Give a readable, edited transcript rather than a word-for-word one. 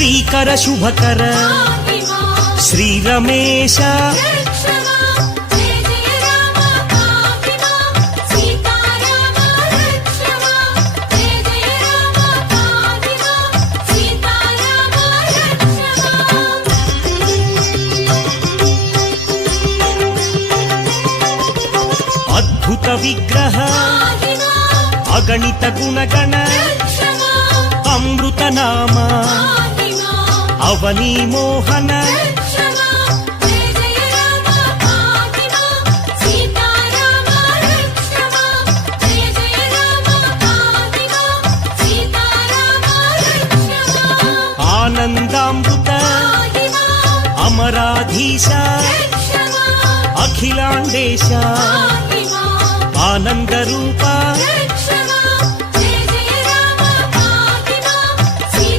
శ్రీకర శుభకర శ్రీ రమేశ అద్భుత విగ్రహ అగణిత గుణగణ అమృత నామ అవనీ మోహన ఆనందామృత అమరాధీశ అఖిలాండేశ ఆనంద రూప